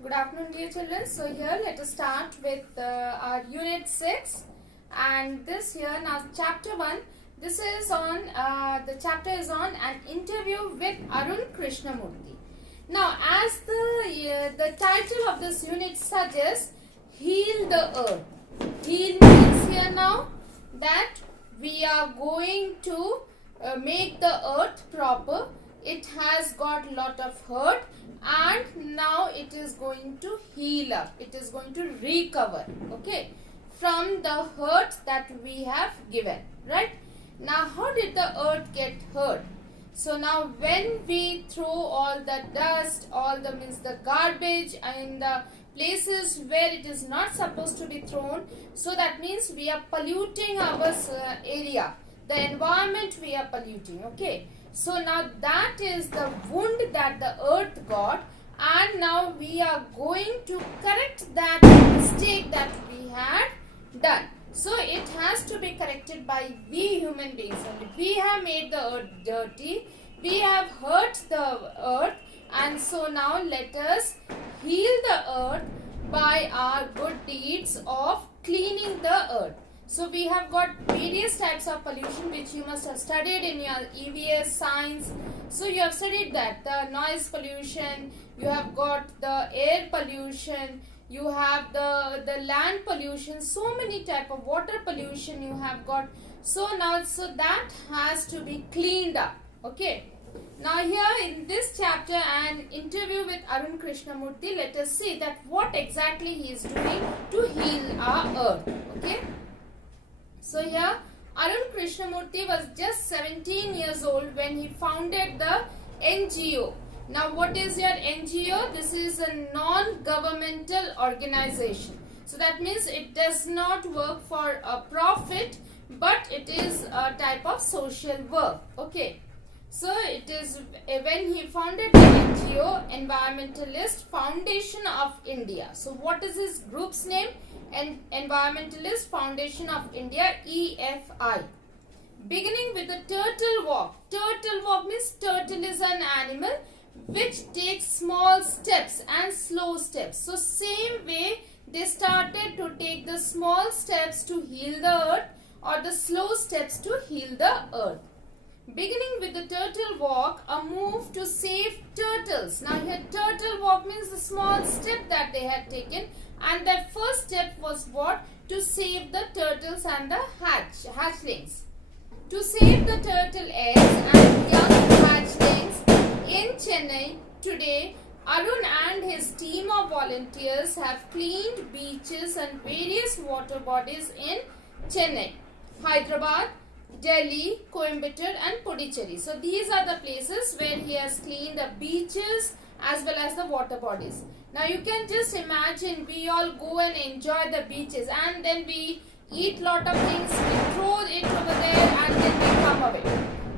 Good afternoon, dear children. So here let us start with our unit 6, and this here now chapter 1. This is on the chapter is on an interview with Arun Krishnamurty. Now, as the title of this unit suggests, heal the earth. Heal means here now that we are going to make the earth proper. It has got lot of hurt and now it is going to heal up. It is going to recover, okay, from the hurt that we have given, right? Now, how did the earth get hurt? So now when we throw all the dust, all the garbage in the places where it is not supposed to be thrown, so that means we are polluting our area, the environment we are polluting, okay. So now that is the wound that the earth got, and now we are going to correct that mistake that we had done. So it has to be corrected by we human beings only. We have made the earth dirty, we have hurt the earth, and so now let us heal the earth by our good deeds of cleaning the earth. So we have got various types of pollution which you must have studied in your EVS science. So you have studied that, the noise pollution, you have got the air pollution, you have the land pollution, so many type of water pollution you have got. So now so that has to be cleaned up, okay. Now here in this chapter, an interview with Arun Krishnamurty, let us see that what exactly he is doing to heal our earth, okay. So here Arun Krishnamurty was just 17 years old when he founded the NGO. Now what is your NGO? This is a non-governmental organization. So that means it does not work for a profit, but it is a type of social work, okay. So it is when he founded the NGO, Environmentalist Foundation of India. So what is his group's name? Environmentalist Foundation of India, EFI. Beginning with the turtle walk. Turtle walk means turtle is an animal which takes small steps and slow steps. So same way they started to take the small steps to heal the earth or the slow steps to heal the earth. Beginning with the turtle walk, a move to save turtles. Now here turtle walk means the small step that they had taken, and their first step was what? To save the turtles and the hatchlings. To save the turtle eggs and young hatchlings in Chennai today, Arun and his team of volunteers have cleaned beaches and various water bodies in Chennai, Hyderabad, Delhi, Coimbatore and Puducherry. So these are the places where he has cleaned the beaches as well as the water bodies. Now you can just imagine, we all go and enjoy the beaches and then we eat lot of things, we throw it over there and then we come away.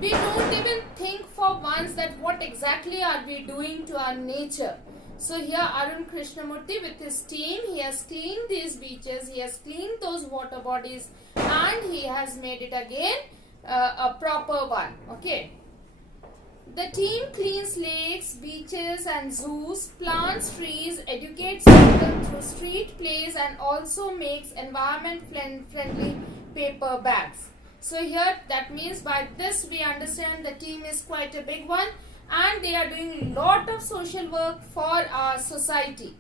We don't even think for once that what exactly are we doing to our nature. So here Arun Krishnamurty with his team, he has cleaned these beaches, he has cleaned those water bodies and he has made it again a proper one, okay. The team cleans lakes, beaches and zoos, plants trees, educates people through street plays and also makes environment friendly paper bags. So here that means by this we understand the team is quite a big one and they are doing lot of social work for our society.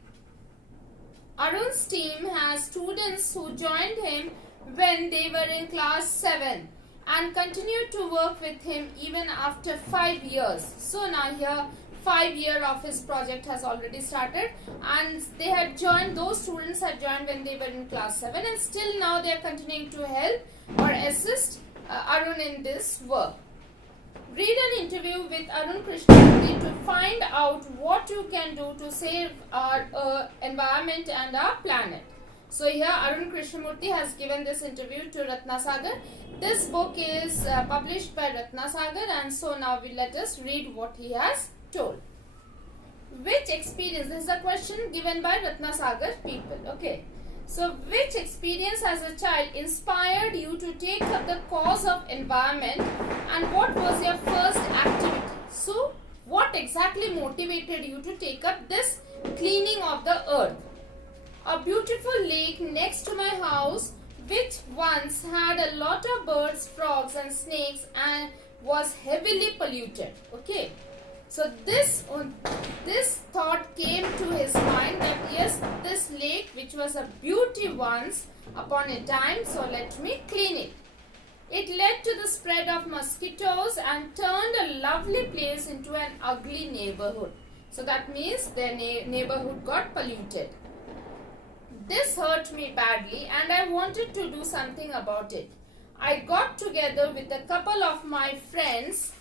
Arun's team has students who joined him when they were in class 7 and continued to work with him even after 5 years. So now here 5 years of his project has already started and they had joined, those students had joined when they were in class 7 and still now they are continuing to help or assist Arun in this work. Read an interview with Arun Krishnamurty to find out what you can do to save our environment and our planet. So here Arun Krishnamurty has given this interview to Ratnasagar. This book is published by Ratnasagar and so now let us read what he has told. Which experience, this is a question given by Ratnasagar people, okay. So which experience as a child inspired you to take up the cause of environment and what was your first activity? So what exactly motivated you to take up this cleaning of the earth? A beautiful lake next to my house, which once had a lot of birds, frogs and snakes and was heavily polluted. Okay. So this thought came to his mind that yes, this lake which was a beauty once upon a time, so let me clean it. It led to the spread of mosquitoes and turned a lovely place into an ugly neighborhood. So that means their neighborhood got polluted. This hurt me badly and I wanted to do something about it. I got together with a couple of my friends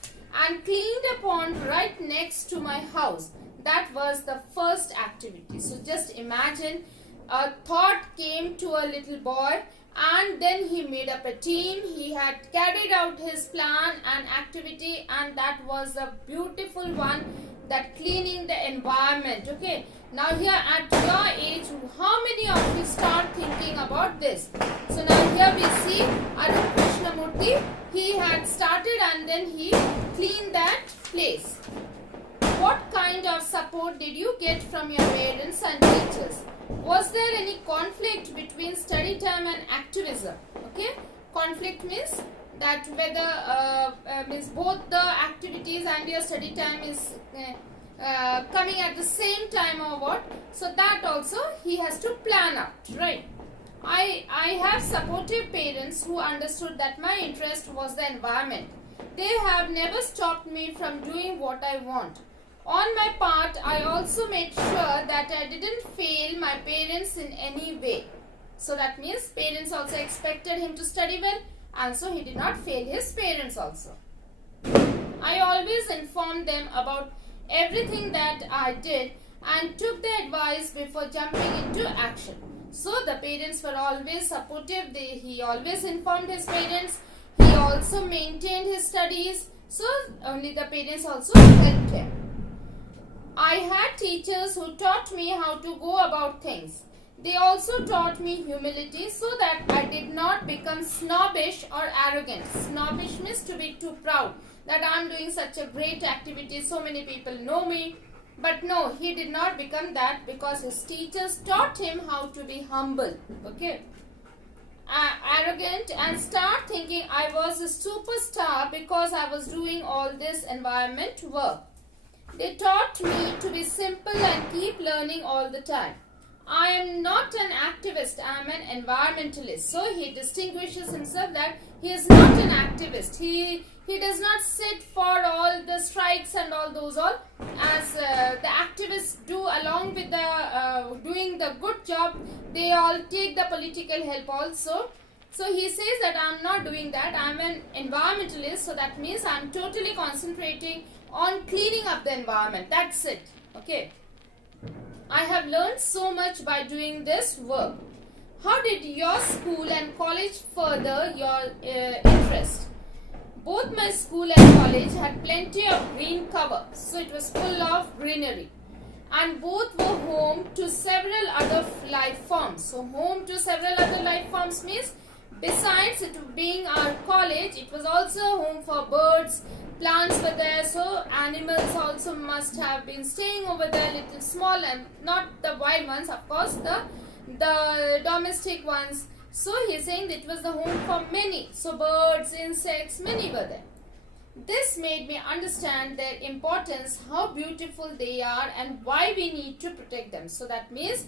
and cleaned a pond right next to my house. That was the first activity. So just imagine, a thought came to a little boy and then he made up a team. He had carried out his plan and activity, and that was a beautiful one, that cleaning the environment. Okay, now here at your age, how many of you start thinking about this? So now here we see Arun Krishnamurty. He had started and then he cleaned that place. What kind of support did you get from your parents and teachers? Was there any conflict between study time and activism? Okay, conflict means that whether means both the activities and your study time is coming at the same time or what. So that also he has to plan out, right? I have supportive parents who understood that my interest was the environment. They have never stopped me from doing what I want. On my part, I also made sure that I didn't fail my parents in any way. So that means parents also expected him to study well, and so he did not fail his parents also. I always informed them about everything that I did and took their advice before jumping into action. So the parents were always supportive. He always informed his parents. He also maintained his studies. So only the parents also helped him. I had teachers who taught me how to go about things. They also taught me humility so that I did not become snobbish or arrogant. Snobbish means to be too proud, that I am doing such a great activity, so many people know me. But no, he did not become that because his teachers taught him how to be humble. Okay. Arrogant and start thinking I was a superstar because I was doing all this environment work. They taught me to be simple and keep learning all the time. I am not an activist, I am an environmentalist. So he distinguishes himself that he is not an activist. He does not sit for all the strikes and all those all as the activists do, along with the doing the good job. They all take the political help also. So he says that I am not doing that. I am an environmentalist. So that means I am totally concentrating on cleaning up the environment. That's it. Okay. I have learned so much by doing this work. How did your school and college further your interest? Both my school and college had plenty of green cover, so it was full of greenery. And both were home to several other life forms. So home to several other life forms means besides it being our college, it was also home for birds, plants were there, so animals also must have been staying over there, little small and not the wild ones, of course, the domestic ones. So he is saying that it was the home for many. So birds, insects, many were there. This made me understand their importance, how beautiful they are and why we need to protect them. So that means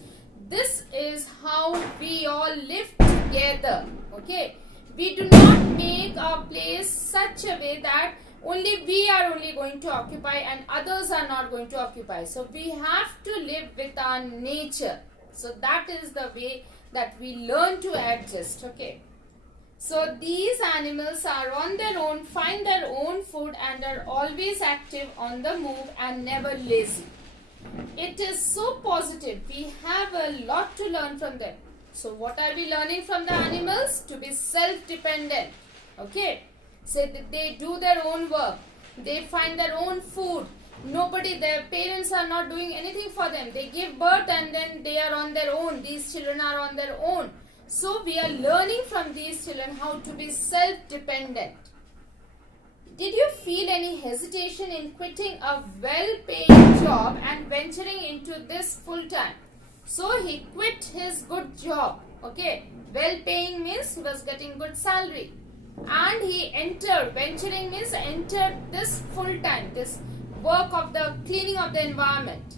this is how we all live together. Okay. We do not make our place such a way that only we are only going to occupy and others are not going to occupy. So we have to live with our nature. So that is the way that we learn to adjust. Okay. So these animals are on their own, find their own food and are always active, on the move and never lazy. It is so positive. We have a lot to learn from them. So what are we learning from the animals? To be self-dependent. Okay. So they do their own work. They find their own food. Their parents are not doing anything for them. They give birth and then they are on their own. These children are on their own. So we are learning from these children how to be self-dependent. Did you feel any hesitation in quitting a well-paying job and venturing into this full-time? So he quit his good job. Okay, well-paying means he was getting good salary, and he entered. Venturing means entered this full-time, this work of the cleaning of the environment.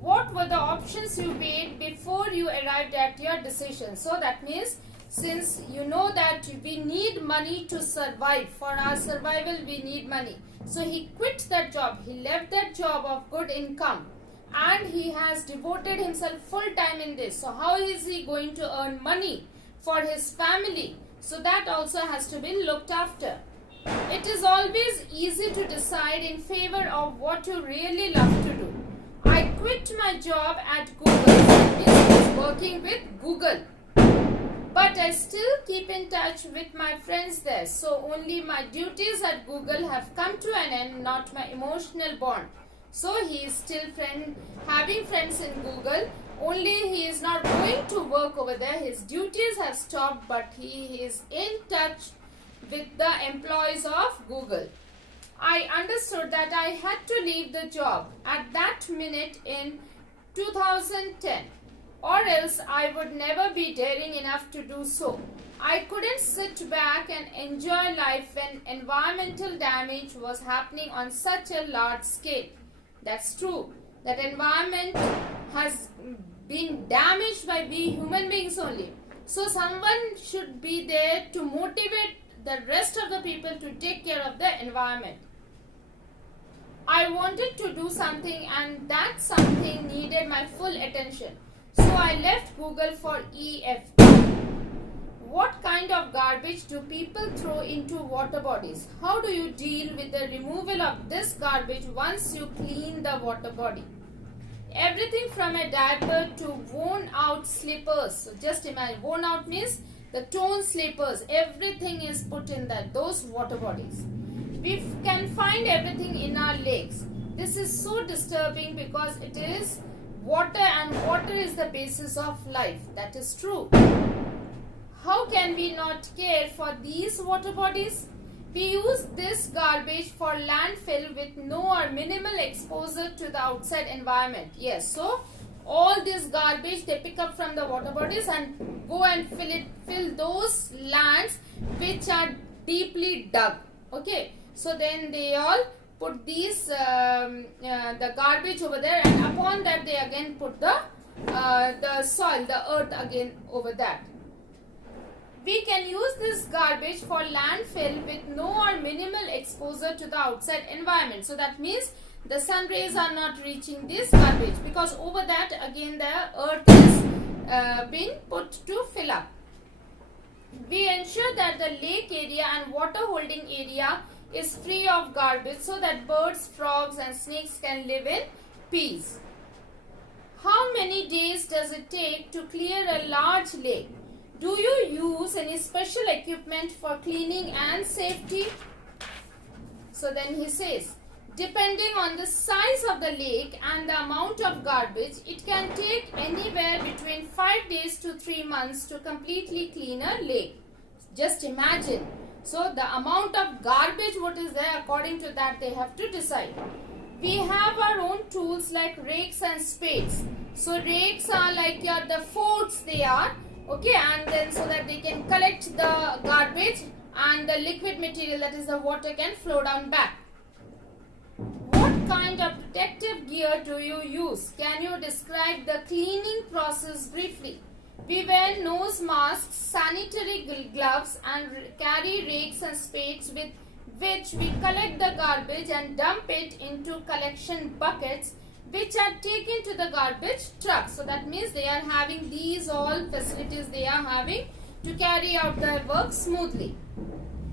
What were the options you weighed before you arrived at your decision? So that means, since you know that we need money to survive, for our survival we need money. So he quit that job, he left that job of good income, and he has devoted himself full time in this. So how is he going to earn money for his family? So that also has to be looked after. It is always easy to decide in favor of what you really love to do. I quit my job at Google, is working with Google. But I still keep in touch with my friends there. So only my duties at Google have come to an end, not my emotional bond. So he is still having friends in Google. Only he is not going to work over there. His duties have stopped, but he is in touch with the employees of Google. I understood that I had to leave the job at that minute in 2010. Or else I would never be daring enough to do so. I couldn't sit back and enjoy life when environmental damage was happening on such a large scale. That's true. That environment has been damaged by we human beings only. So someone should be there to motivate the rest of the people to take care of the environment. I wanted to do something, and that something needed my full attention. So I left Google for EFT. What kind of garbage do people throw into water bodies? How do you deal with the removal of this garbage once you clean the water body? Everything from a diaper to worn out slippers. So just imagine, worn out means the torn slippers. Everything is put in those water bodies. We can find everything in our lakes. This is so disturbing because it is water, and water is the basis of life. That is true. How can we not care for these water bodies? We use this garbage for landfill with no or minimal exposure to the outside environment. Yes, so all this garbage they pick up from the water bodies and go and fill those lands which are deeply dug. Okay, so then they all put these the garbage over there, and upon that they again put the soil, the earth again over that. We can use this garbage for landfill with no or minimal exposure to the outside environment. So that means the sun rays are not reaching this garbage, because over that again the earth is being put to fill up. We ensure that the lake area and water holding area is free of garbage so that birds, frogs and snakes can live in peace. How many days does it take to clear a large lake? Do you use any special equipment for cleaning and safety? So then he says, depending on the size of the lake and the amount of garbage, it can take anywhere between 5 days to 3 months to completely clean a lake. Just imagine. So the amount of garbage what is there, according to that they have to decide. We have our own tools like rakes and spades. So rakes are like the forks they are. Okay, and then so that they can collect the garbage and the liquid material, that is the water, can flow down back. What kind of protective gear do you use? Can you describe the cleaning process briefly? We wear nose masks, sanitary gloves and carry rakes and spades with which we collect the garbage and dump it into collection buckets which are taken to the garbage truck. So that means they are having these all facilities they are having to carry out their work smoothly.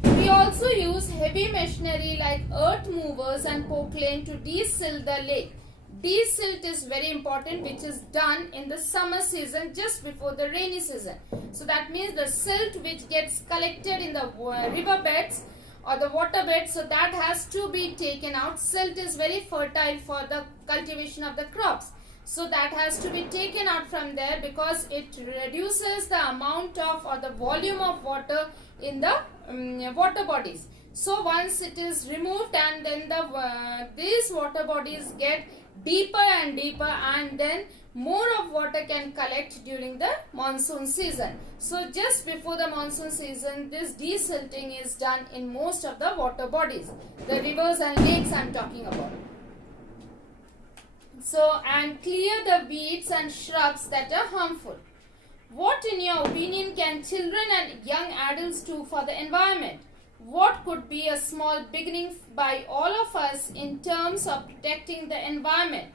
We also use heavy machinery like earth movers and poclane to de-silt the lake. De-silt is very important, which is done in the summer season just before the rainy season. So that means the silt which gets collected in the river beds or the water bed, so that has to be taken out. Silt is very fertile for the cultivation of the crops, so that has to be taken out from there because it reduces the amount of or the volume of water in the water bodies. So once it is removed, and then these water bodies get deeper and deeper, and then more of water can collect during the monsoon season. So just before the monsoon season, this desilting is done in most of the water bodies, the rivers and lakes I am talking about. So, and clear the weeds and shrubs that are harmful. What in your opinion can children and young adults do for the environment? What could be a small beginning by all of us in terms of protecting the environment?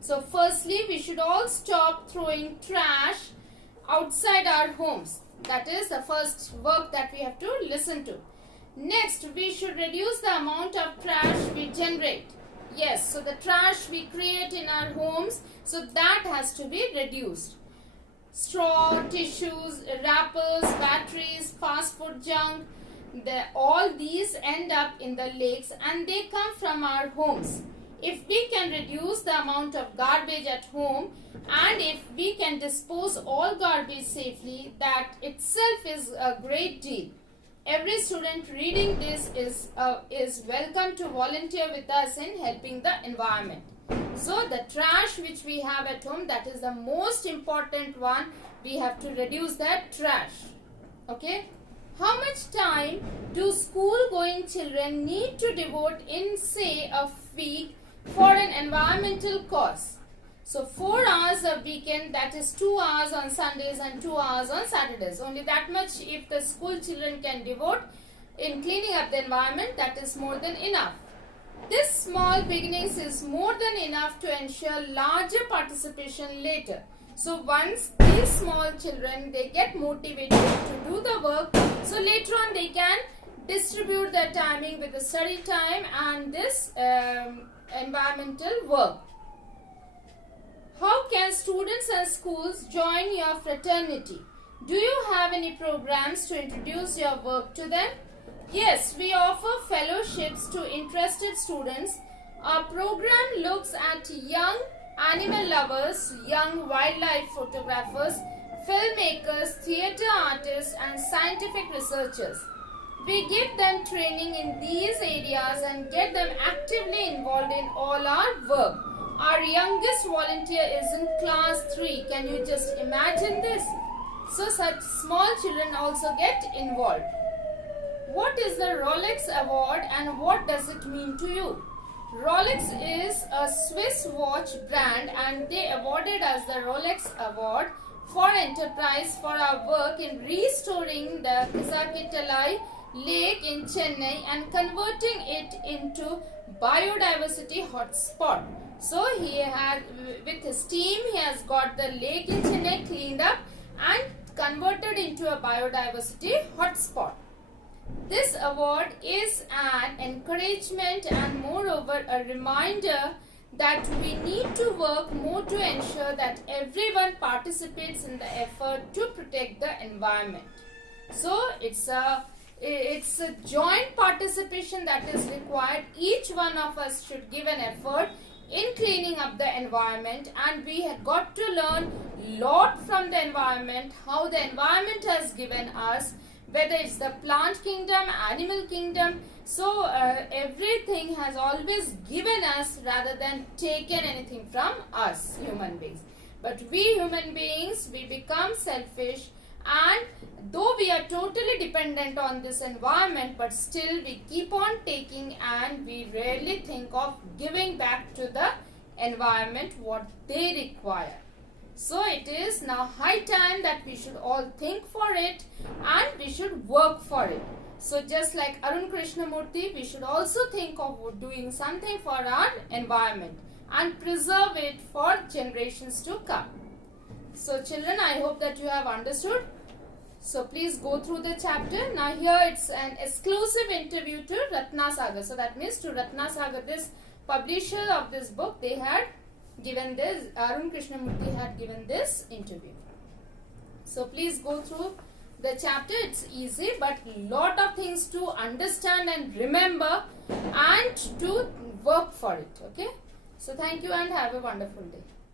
So firstly, we should all stop throwing trash outside our homes. That is the first work that we have to listen to. Next, we should reduce the amount of trash we generate. Yes, so the trash we create in our homes, so that has to be reduced. Straw, tissues, wrappers, batteries, fast food junk, all these end up in the lakes and they come from our homes. If we can reduce the amount of garbage at home, and if we can dispose all garbage safely, that itself is a great deal. Every student reading this is welcome to volunteer with us in helping the environment. So the trash which we have at home, that is the most important one. We have to reduce that trash. Okay. How much time do school going children need to devote in, say, a week for an environmental cause? So 4 hours a weekend, that is 2 hours on Sundays and 2 hours on Saturdays. Only that much if the school children can devote in cleaning up the environment, that is more than enough. This small beginnings is more than enough to ensure larger participation later. So once these small children, they get motivated to do the work, so later on they can distribute their timing with the study time and this environmental work. How can students and schools join your fraternity? Do you have any programs to introduce your work to them? Yes, we offer fellowships to interested students. Our program looks at young animal lovers, young wildlife photographers, filmmakers, theatre artists and scientific researchers. We give them training in these areas and get them actively involved in all our work. Our youngest volunteer is in class 3. Can you just imagine this? So such small children also get involved. What is the Rolex Award and what does it mean to you? Rolex is a Swiss watch brand and they awarded us the Rolex Award for enterprise for our work in restoring the Kizakittalai lake in Chennai and converting it into biodiversity hotspot. So he had, with his team, he has got the lake in Chennai cleaned up and converted into a biodiversity hotspot. This award is an encouragement and moreover a reminder that we need to work more to ensure that everyone participates in the effort to protect the environment. So it's a joint participation that is required. Each one of us should give an effort in cleaning up the environment, and we have got to learn lot from the environment, how the environment has given us, whether it's the plant kingdom, animal kingdom. So everything has always given us rather than taken anything from us human beings. But we human beings, we become selfish, and though we are totally dependent on this environment, but still we keep on taking and we rarely think of giving back to the environment what they require. So it is now high time that we should all think for it and we should work for it. So just like Arun Krishnamurty, we should also think of doing something for our environment and preserve it for generations to come. So children, I hope that you have understood. So please go through the chapter. Now here it's an exclusive interview to Ratnasagar. So that means to Ratnasagar, this publisher of this book, they had given this, Arun Krishnamurty had given this interview. So please go through the chapter. It's easy but lot of things to understand and remember and to work for it. Okay. So thank you and have a wonderful day.